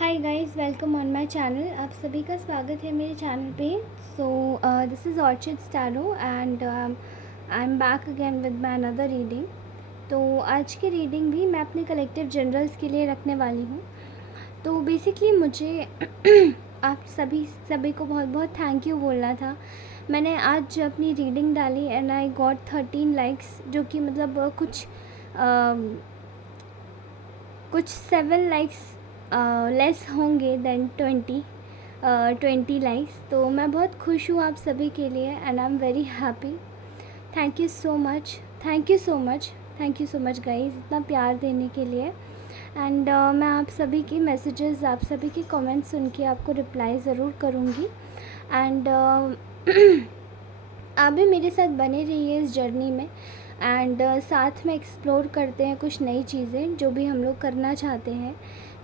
Hi guys, welcome on my channel. आप सभी का स्वागत है मेरे चैनल पे। This is orchid स्टारो and I am back again with my another reading. तो आज की रीडिंग भी मैं अपने कलेक्टिव जनरल्स के लिए रखने वाली हूँ। तो बेसिकली मुझे आप सभी को बहुत बहुत थैंक यू बोलना था। मैंने आज अपनी रीडिंग डाली एंड आई गॉट 13 लाइक्स, जो कि मतलब कुछ 7 लाइक्स लेस होंगे देन 20 लाइक्स। तो मैं बहुत खुश हूँ आप सभी के लिए and I am very happy. Thank you so much, thank you so much, thank you so much guys, इतना प्यार देने के लिए। एंड मैं आप सभी की मैसेजेस, आप सभी के कमेंट्स सुन के आपको रिप्लाई ज़रूर करूँगी। एंड आप भी मेरे साथ बने रहिए इस जर्नी में एंड साथ में एक्सप्लोर करते हैं कुछ नई चीज़ें जो भी हम लोग करना चाहते हैं।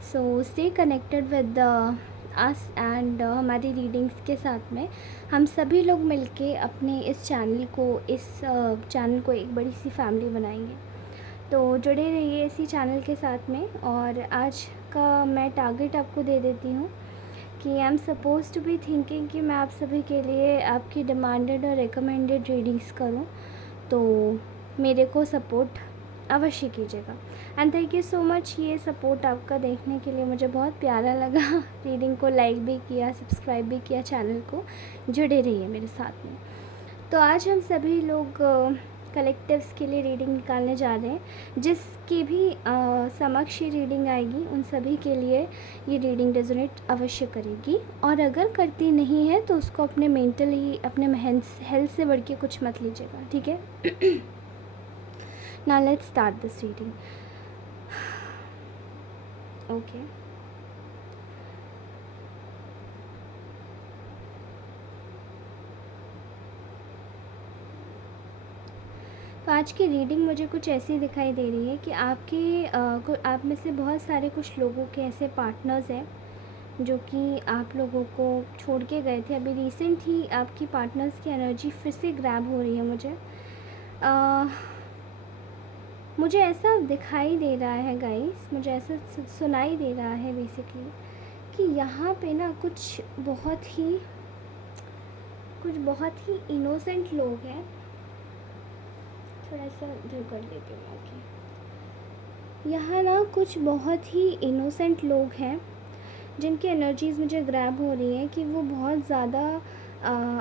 So stay connected with us and हमारी रीडिंग्स के साथ में हम सभी लोग मिलके अपने इस चैनल को एक बड़ी सी फैमिली बनाएंगे। तो जुड़े रहिए इसी चैनल के साथ में। और आज का मैं टारगेट आपको दे देती हूँ कि I am suppose to be thinking कि मैं आप सभी के लिए आपकी डिमांडेड और रिकमेंडेड रीडिंग्स करूं। तो मेरे को सपोर्ट अवश्य कीजिएगा and thank you so much. ये सपोर्ट आपका देखने के लिए मुझे बहुत प्यारा लगा। रीडिंग को लाइक भी किया, सब्सक्राइब भी किया चैनल को। जुड़े रहिए मेरे साथ में। तो आज हम सभी लोग कलेक्टिव्स के लिए रीडिंग निकालने जा रहे हैं। जिसकी भी समक्ष ये रीडिंग आएगी उन सभी के लिए ये रीडिंग रेजोनेट अवश्य करेगी। और अगर करती नहीं है तो उसको अपने मेंटली, अपने हेल्थ से बढ़ के कुछ मत लीजिएगा, ठीक है। Now let's start this reading. Okay, तो आज की रीडिंग मुझे कुछ ऐसी दिखाई दे रही है कि आप में से बहुत सारे कुछ लोगों के ऐसे पार्टनर्स हैं जो कि आप लोगों को छोड़ के गए थे। अभी रिसेंट ही आपकी पार्टनर्स की एनर्जी फिर से ग्रैब हो रही है मुझे ऐसा दिखाई दे रहा है गाइस, मुझे ऐसा सुनाई दे रहा है बेसिकली कि यहाँ पे ना कुछ बहुत ही इनोसेंट लोग हैं। थोड़ा सा दूर कर लेती हूँ। ओके, यहाँ ना कुछ बहुत ही इनोसेंट लोग हैं जिनकी एनर्जीज़ मुझे ग्रैब हो रही हैं कि वो बहुत ज़्यादा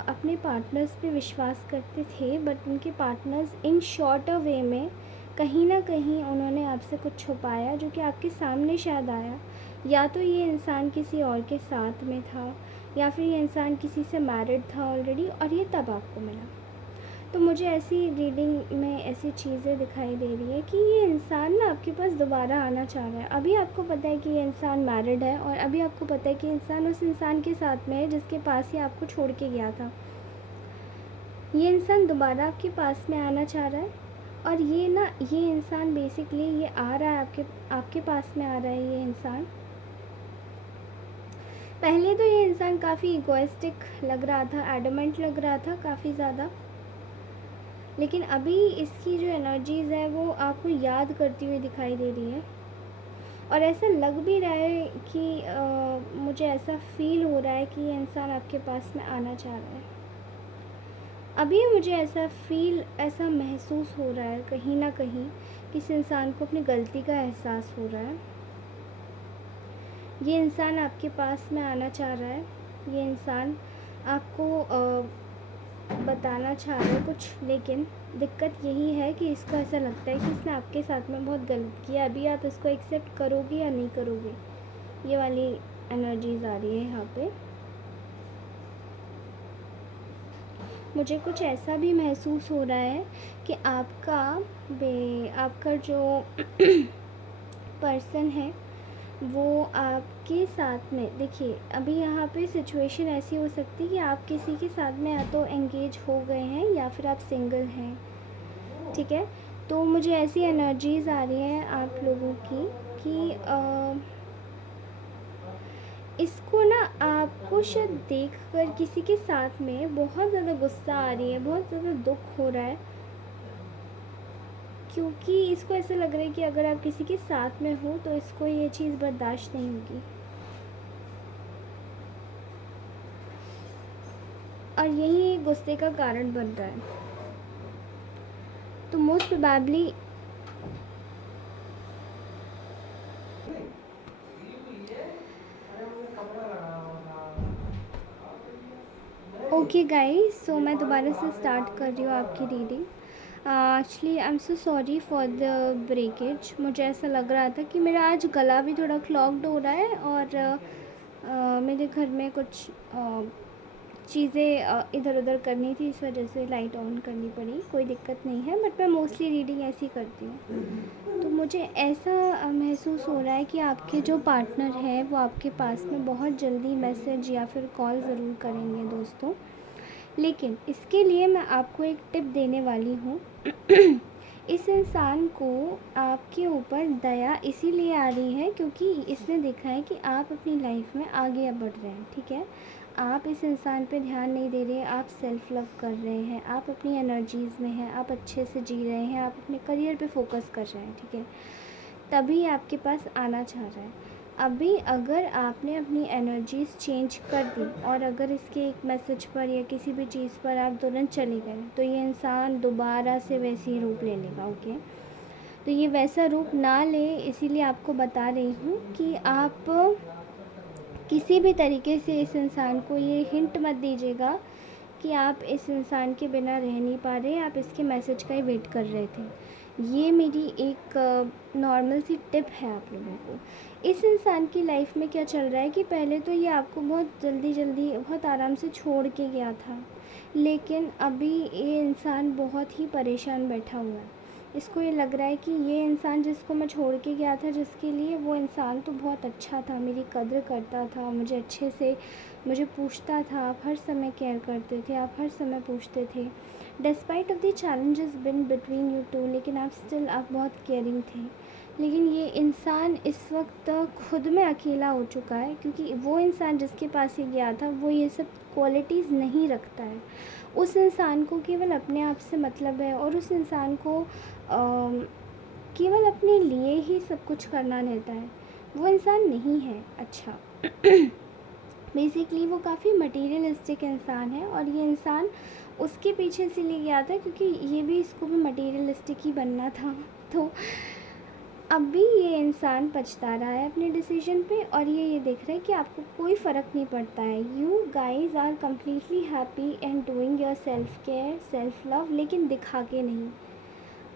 अपने पार्टनर्स पे विश्वास करते थे, बट उनके पार्टनर्स इन शॉर्ट अ वे में कहीं ना कहीं उन्होंने आपसे कुछ छुपाया जो कि आपके सामने शायद आया। या तो ये इंसान किसी और के साथ में था या फिर ये इंसान किसी से मैरिड था ऑलरेडी और ये तब आपको मिला। तो मुझे ऐसी रीडिंग में ऐसी चीज़ें दिखाई दे रही है कि ये इंसान ना आपके पास दोबारा आना चाह रहा है। अभी आपको पता है कि ये इंसान मैरिड है और अभी आपको पता है कि इंसान उस इंसान के साथ में है जिसके पास ही आपको छोड़ के गया था। ये इंसान दोबारा आपके पास में आना चाह रहा है और ये इंसान बेसिकली ये आ रहा है आपके पास में आ रहा है। ये इंसान पहले तो ये इंसान काफ़ी इगोइस्टिक लग रहा था, एडमेंट लग रहा था काफ़ी ज़्यादा, लेकिन अभी इसकी जो एनर्जीज़ है वो आपको याद करती हुई दिखाई दे रही है। और ऐसा लग भी रहा है कि मुझे ऐसा फील हो रहा है कि ये इंसान आपके पास में आना चाह रहा है। अभी मुझे ऐसा महसूस हो रहा है कहीं ना कहीं कि इस इंसान को अपनी गलती का एहसास हो रहा है। ये इंसान आपके पास में आना चाह रहा है। ये इंसान आपको बताना चाह रहा है कुछ, लेकिन दिक्कत यही है कि इसको ऐसा लगता है कि इसने आपके साथ में बहुत गलत किया। अभी आप इसको एक्सेप्ट करोगे या नहीं करोगे, ये वाली एनर्जीज आ रही है यहाँ पे। मुझे कुछ ऐसा भी महसूस हो रहा है कि आपका जो पर्सन है वो आपके साथ में, देखिए अभी यहाँ पे सिचुएशन ऐसी हो सकती है कि आप किसी के साथ में या तो एंगेज हो गए हैं या फिर आप सिंगल हैं, ठीक है। तो मुझे ऐसी एनर्जीज़ आ रही हैं आप लोगों की कि इसको ना आपको शायद देखकर किसी के साथ में बहुत ज़्यादा गुस्सा आ रही है, बहुत ज़्यादा दुख हो रहा है, क्योंकि इसको ऐसा लग रहा है कि अगर आप किसी के साथ में हो तो इसको ये चीज़ बर्दाश्त नहीं होगी। और यही गुस्से का कारण बन रहा है। तो मोस्ट प्रोबेबली ओके गाइस, सो मैं दोबारा से स्टार्ट कर रही हूँ आपकी reading. Actually I am so sorry for the breakage. मुझे ऐसा लग रहा था कि मेरा आज गला भी थोड़ा क्लॉग्ड हो रहा है और मेरे घर में कुछ चीज़ें इधर उधर करनी थी, इस वजह से लाइट ऑन करनी पड़ी। कोई दिक्कत नहीं है, बट मैं मोस्टली रीडिंग ऐसी करती हूँ। तो मुझे ऐसा महसूस हो रहा है कि आपके जो पार्टनर है वो आपके पास में बहुत जल्दी मैसेज या फिर कॉल ज़रूर करेंगे दोस्तों। लेकिन इसके लिए मैं आपको एक टिप देने वाली हूँ। इस इंसान को आपके ऊपर दया इसीलिए आ रही है क्योंकि इसने देखा है कि आप अपनी लाइफ में आगे बढ़ रहे हैं, ठीक है। आप इस इंसान पे ध्यान नहीं दे रहे, आप सेल्फ लव कर रहे हैं, आप अपनी एनर्जीज़ में हैं, आप अच्छे से जी रहे हैं, आप अपने करियर पे फोकस कर रहे हैं, ठीक है। तभी आपके पास आना चाह रहा है। अभी अगर आपने अपनी एनर्जीज़ चेंज कर दी और अगर इसके एक मैसेज पर या किसी भी चीज़ पर आप तुरंत चले गए तो ये इंसान दोबारा से वैसे ही रूप ले लेगा, ओके। तो ये वैसा रूप ना ले, इसीलिए आपको बता रही हूँ कि आप किसी भी तरीके से इस इंसान को ये हिंट मत दीजिएगा कि आप इस इंसान के बिना रह नहीं पा रहे, आप इसके मैसेज का ही वेट कर रहे थे। ये मेरी एक नॉर्मल सी टिप है आप लोगों को। इस इंसान की लाइफ में क्या चल रहा है कि पहले तो ये आपको बहुत जल्दी जल्दी बहुत आराम से छोड़ के गया था, लेकिन अभी ये इंसान बहुत ही परेशान बैठा हुआ है। इसको ये लग रहा है कि ये इंसान जिसको मैं छोड़ के गया था, जिसके लिए, वो इंसान तो बहुत अच्छा था, मेरी कद्र करता था, मुझे अच्छे से मुझे पूछता था, आप हर समय केयर करते थे, आप हर समय पूछते थे। Despite of the challenges been between you two, लेकिन आप बहुत केयरिंग थे। लेकिन ये इंसान इस वक्त खुद में अकेला हो चुका है क्योंकि वो इंसान जिसके पास ये गया था वो ये सब क्वालिटीज़ नहीं रखता है। उस इंसान को केवल अपने आप से मतलब है और उस इंसान को केवल अपने लिए ही सब कुछ करना रहता है। वो इंसान नहीं है अच्छा। बेसिकली वो काफ़ी मटीरियलिस्टिक इंसान है और ये इंसान उसके पीछे इसीलिए गया था क्योंकि ये भी इसको भी मटीरियलिस्टिक ही बनना था। तो अभी ये इंसान पछता रहा है अपने डिसीजन पे और ये देख रहा है कि आपको कोई फ़र्क नहीं पड़ता है। You guys are completely happy and doing your self care, self love, लेकिन दिखा के नहीं।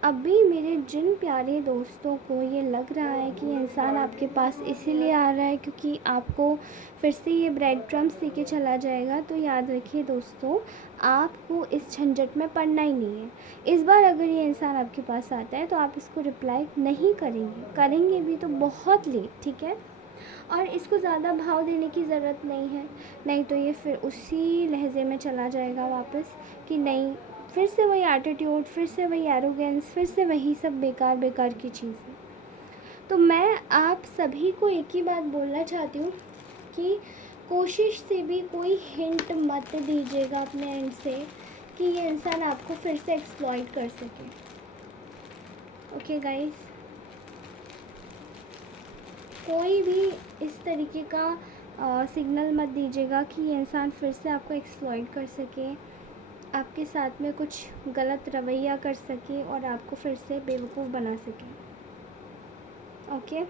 अभी मेरे जिन प्यारे दोस्तों को ये लग रहा है कि ये इंसान आपके पास इसीलिए आ रहा है क्योंकि आपको फिर से ये ब्रेड क्रम्स दे के चला जाएगा, तो याद रखिए दोस्तों, आपको इस झंझट में पड़ना ही नहीं है। इस बार अगर ये इंसान आपके पास आता है तो आप इसको रिप्लाई नहीं करेंगे, करेंगे भी तो बहुत लेट, ठीक है। और इसको ज़्यादा भाव देने की ज़रूरत नहीं है, नहीं तो ये फिर उसी लहजे में चला जाएगा वापस कि नहीं, फिर से वही एटीट्यूड, फिर से वही एरोगेंस, फिर से वही सब बेकार बेकार की चीज़ें। तो मैं आप सभी को एक ही बात बोलना चाहती हूँ कि कोशिश से भी कोई हिंट मत दीजिएगा अपने एंड से कि ये इंसान आपको फिर से एक्सप्लॉइट कर सके, ओके गाइस। कोई भी इस तरीके का सिग्नल मत दीजिएगा कि ये इंसान फिर से आपको एक्सप्लॉइट कर सके, आपके साथ में कुछ गलत रवैया कर सके और आपको फिर से बेवकूफ़ बना सके, ओके।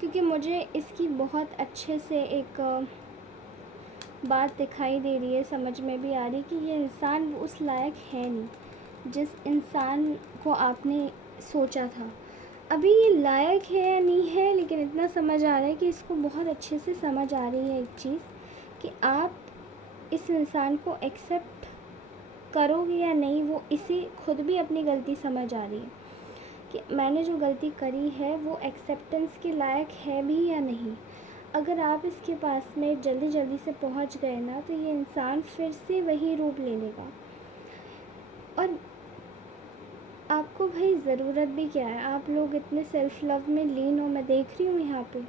क्योंकि मुझे इसकी बहुत अच्छे से एक बात दिखाई दे रही है, समझ में भी आ रही कि ये इंसान उस लायक है नहीं जिस इंसान को आपने सोचा था। अभी ये लायक है या नहीं है, लेकिन इतना समझ आ रहा है कि इसको बहुत अच्छे से समझ आ रही है एक चीज़ कि आप इस इंसान को एक्सेप्ट करोगे या नहीं, वो इसे खुद भी अपनी गलती समझ आ रही है कि मैंने जो गलती करी है वो एक्सेप्टेंस के लायक है भी या नहीं। अगर आप इसके पास में जल्दी जल्दी से पहुंच गए ना तो ये इंसान फिर से वही रूप ले लेगा। और आपको भाई ज़रूरत भी क्या है, आप लोग इतने सेल्फ़ लव में लीन हो, मैं देख रही हूँ यहाँ पे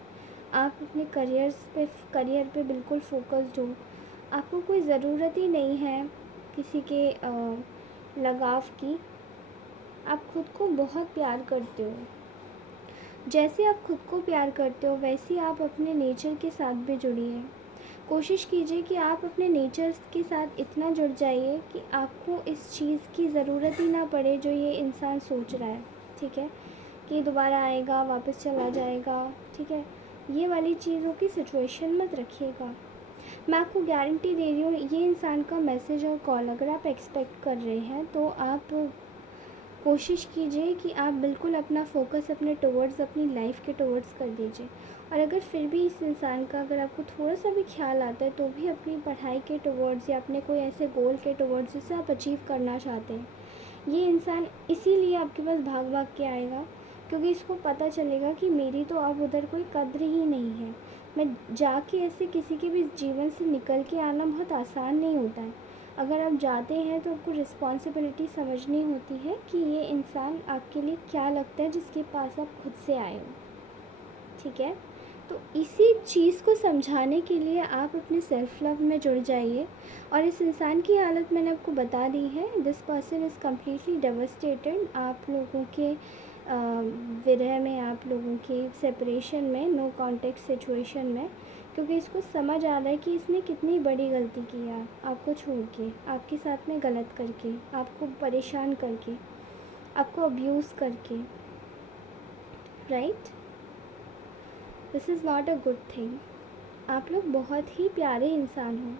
आप अपने करियर पे बिल्कुल फोकस्ड हो। आपको कोई ज़रूरत ही नहीं है किसी के लगाव की। आप खुद को बहुत प्यार करते हो, जैसे आप खुद को प्यार करते हो वैसे आप अपने नेचर के साथ भी जुड़िए। कोशिश कीजिए कि आप अपने नेचर के साथ इतना जुड़ जाइए कि आपको इस चीज़ की ज़रूरत ही ना पड़े जो ये इंसान सोच रहा है, ठीक है, कि दोबारा आएगा वापस चला जाएगा, ठीक है। ये वाली चीज़ों की सिचुएशन मत रखिएगा। मैं आपको गारंटी दे रही हूँ, ये इंसान का मैसेज और कॉल अगर आप एक्सपेक्ट कर रहे हैं तो आप कोशिश कीजिए कि आप बिल्कुल अपना फ़ोकस अपने टुवर्ड्स, अपनी लाइफ के टुवर्ड्स कर दीजिए। और अगर फिर भी इस इंसान का अगर आपको थोड़ा सा भी ख्याल आता है तो भी अपनी पढ़ाई के टुवर्ड्स या अपने कोई ऐसे गोल के टुवर्ड्स जिसे आप अचीव करना चाहते हैं, ये इंसान इसीलिए आपके पास भाग भाग के आएगा क्योंकि इसको पता चलेगा कि मेरी तो अब उधर कोई कद्र ही नहीं है। मैं जाके ऐसे किसी के भी जीवन से निकल के आना बहुत आसान नहीं होता है। अगर आप जाते हैं तो आपको रिस्पॉन्सिबिलिटी समझनी होती है कि ये इंसान आपके लिए क्या लगता है जिसके पास आप खुद से आए हो, ठीक है। तो इसी चीज़ को समझाने के लिए आप अपने सेल्फ़ लव में जुड़ जाइए। और इस इंसान की हालत मैंने आपको बता दी है। This person is completely devastated. आप लोगों के विरह में, आप लोगों के सेपरेशन में, नो कॉन्टेक्ट सिचुएशन में, क्योंकि इसको समझ आ रहा है कि इसने कितनी बड़ी गलती की है आपको छोड़ के, आपके साथ में गलत करके, आपको परेशान करके, आपको अब्यूज़ करके, right. This is not a good thing. आप लोग बहुत ही प्यारे इंसान हो,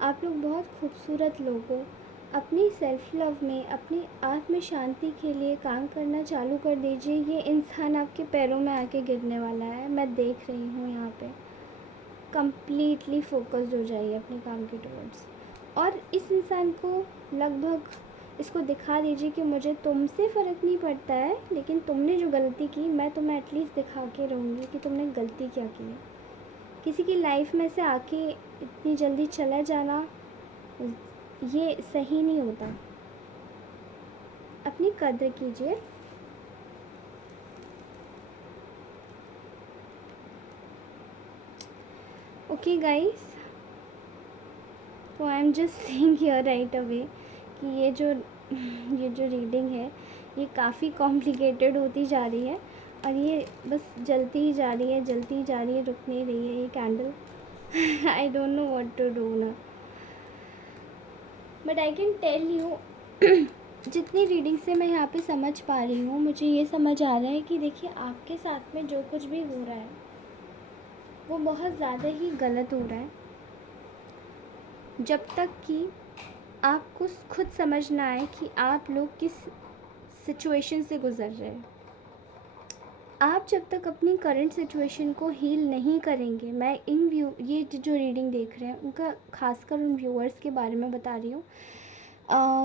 आप लोग बहुत खूबसूरत लोग हो। अपनी सेल्फ लव में, अपनी आत्म शांति के लिए काम करना चालू कर दीजिए। ये इंसान आपके पैरों में आके गिरने वाला है, मैं देख रही हूँ यहाँ पे। कंप्लीटली फोकस्ड हो जाइए अपने काम के टुवर्ड्स। और इस इंसान को लगभग इसको दिखा दीजिए कि मुझे तुमसे फ़र्क नहीं पड़ता है, लेकिन तुमने जो गलती की मैं तुम्हें एटलीस्ट दिखा के रहूँगी कि तुमने गलती क्या की है। किसी की लाइफ में से आके इतनी जल्दी चला जाना ये सही नहीं होता। अपनी कद्र कीजिए। ओके गाइस, तो I am just saying here right away कि ये जो रीडिंग है ये काफ़ी कॉम्प्लिकेटेड होती जा रही है और ये बस जलती ही जा रही है, जलती ही जा रही है, रुक नहीं रही है ये candle. I don't know what to do ना, but I can tell you जितनी रीडिंग से मैं यहाँ पे समझ पा रही हूँ, मुझे ये समझ आ रहा है कि देखिए आपके साथ में जो कुछ भी हो रहा है वो बहुत ज़्यादा ही गलत हो रहा है। जब तक कि आपको खुद समझ ना आए कि आप लोग किस सिचुएशन से गुज़र रहे हैं, आप जब तक अपनी करंट सिचुएशन को हील नहीं करेंगे, मैं ये जो रीडिंग देख रहे हैं उनका खासकर उन व्यूअर्स के बारे में बता रही हूँ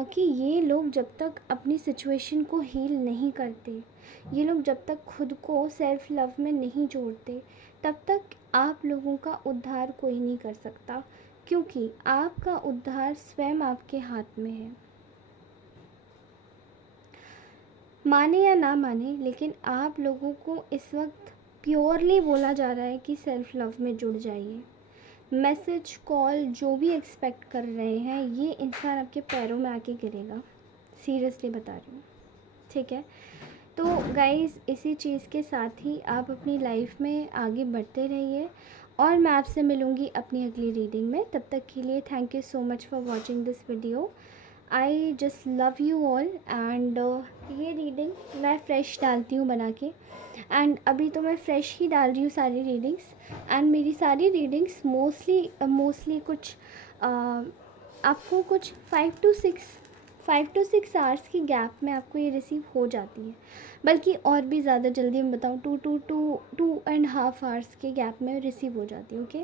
कि ये लोग जब तक अपनी सिचुएशन को हील नहीं करते, ये लोग जब तक खुद को सेल्फ लव में नहीं जोड़ते, तब तक आप लोगों का उद्धार कोई नहीं कर सकता, क्योंकि आपका उद्धार स्वयं आपके हाथ में है। माने या ना माने, लेकिन आप लोगों को इस वक्त प्योरली बोला जा रहा है कि सेल्फ लव में जुड़ जाइए। मैसेज, कॉल जो भी एक्सपेक्ट कर रहे हैं, ये इंसान आपके पैरों में आके गिरेगा, सीरियसली बता रही हूँ, ठीक है। तो गाइज़, इसी चीज़ के साथ ही आप अपनी लाइफ में आगे बढ़ते रहिए और मैं आपसे मिलूँगी अपनी अगली रीडिंग में। तब तक के लिए thank you so much for watching this video. I just love you all. And ये रीडिंग मैं फ़्रेश डालती हूँ बना के, एंड अभी तो मैं फ़्रेश ही डाल रही हूँ सारी रीडिंग्स। एंड मेरी सारी रीडिंग्स मोस्टली कुछ आपको कुछ 5 to 6 आवर्स की गैप में आपको ये रिसीव हो जाती है, बल्कि और भी ज़्यादा जल्दी मैं बताऊँ 2 to 2.5 आवर्स के गैप में रिसीव हो जाती है। Okay,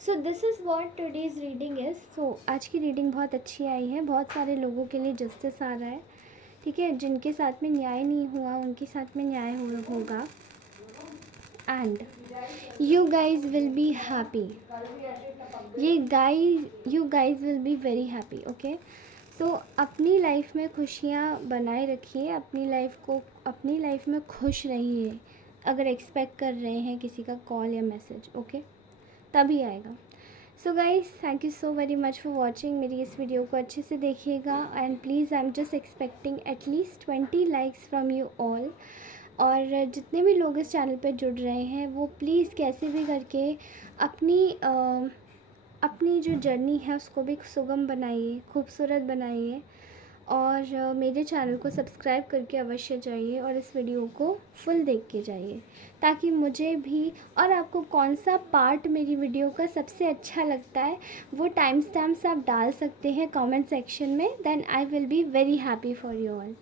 so this is what today's reading is. सो आज की रीडिंग बहुत अच्छी आई है, बहुत सारे लोगों के लिए जस्टिस आ रहा है, ठीक है। जिनके साथ में न्याय नहीं हुआ उनके साथ में न्याय होगा, and you guys will be happy. You guys will be very happy. Okay, तो अपनी लाइफ में खुशियाँ बनाए रखिए, अपनी लाइफ में खुश रहिए। अगर एक्सपेक्ट कर रहे हैं किसी का कॉल या मैसेज, ओके, तभी आएगा। So guys, thank you so very much for watching. मेरी इस वीडियो को अच्छे से देखिएगा and please I am just expecting at least 20 likes from you all. और जितने भी लोग इस चैनल पर जुड़ रहे हैं वो प्लीज़ कैसे भी करके अपनी अपनी जो जर्नी है उसको भी सुगम बनाइए, खूबसूरत बनाइए। और मेरे चैनल को सब्सक्राइब करके अवश्य जाइए और इस वीडियो को फुल देख के जाइए, ताकि मुझे भी, और आपको कौन सा पार्ट मेरी वीडियो का सबसे अच्छा लगता है वो टाइम स्टैम्प्स आप डाल सकते हैं कमेंट सेक्शन में। Then I will be very happy for you all.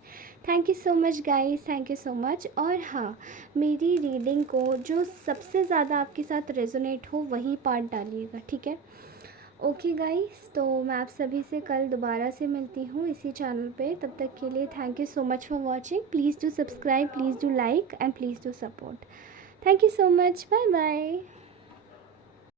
Thank you so much guys, thank you so much. और हाँ, मेरी रीडिंग को जो सबसे ज़्यादा आपके साथ रेजोनेट हो वही पार्ट डालिएगा, ठीक है? ओके गाइस, तो मैं आप सभी से कल दोबारा से मिलती हूँ इसी चैनल पे। तब तक के लिए thank you so much for watching. Please do subscribe, please do like and please do support. Thank you so much, bye bye.